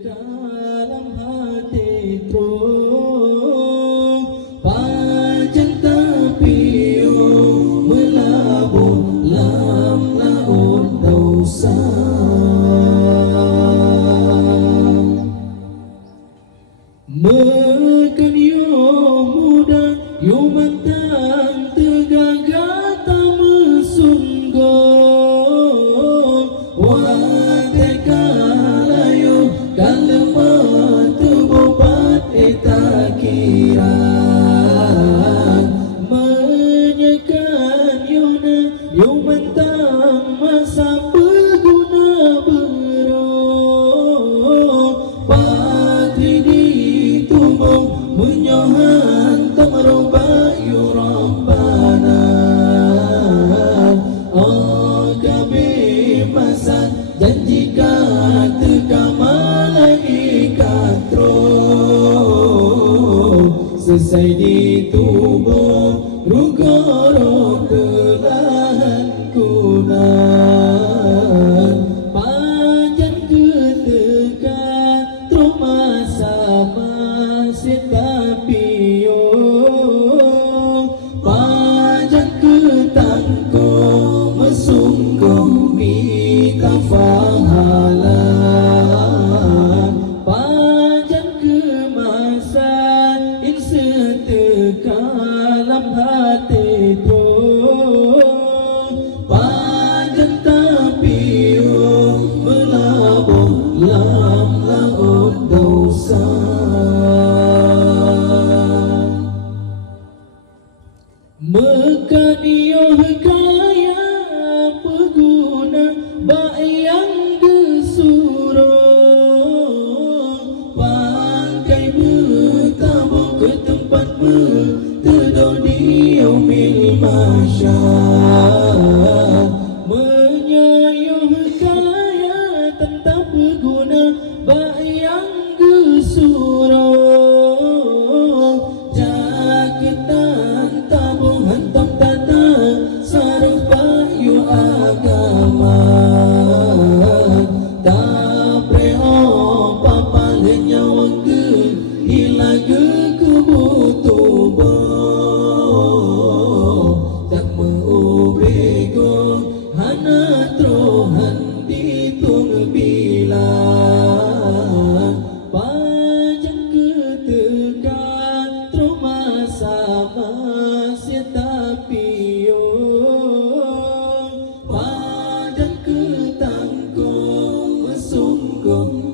dalam hati terus panjang tapi melabur dalam laut dosa. Mekan yo muda yo mantang tegaga tak mesungguh wate kalayo kalemat bobat eta kirang menyekan yo na yo mantang masa peguna berong pagi di tubuh menyohan tak merubah yo Rabbana oh kebebasan janji kata malaikat roh selesai di tubuh rugoro telahan kunan panjang ketekan troma sama tapi yo panjang ketangko mesungguh minta pahala panjang kemasan insetekalam hati tu panjang tapi yo melabur dalam laut dosa. Mekan yo kaya peguna bayang gesurong pangkai bertabur ke tempat berteduh di yaumil mahsyar menyayuh kaya tentang peguna bayang gesurong jaketan tabung hantam tata sarung payu agama tapre papalnya wangge hilaga kubutubo tak meubego hana trohan ditung bilang panjang ketekan troma sama tapi yo panjang ketangko mesungguh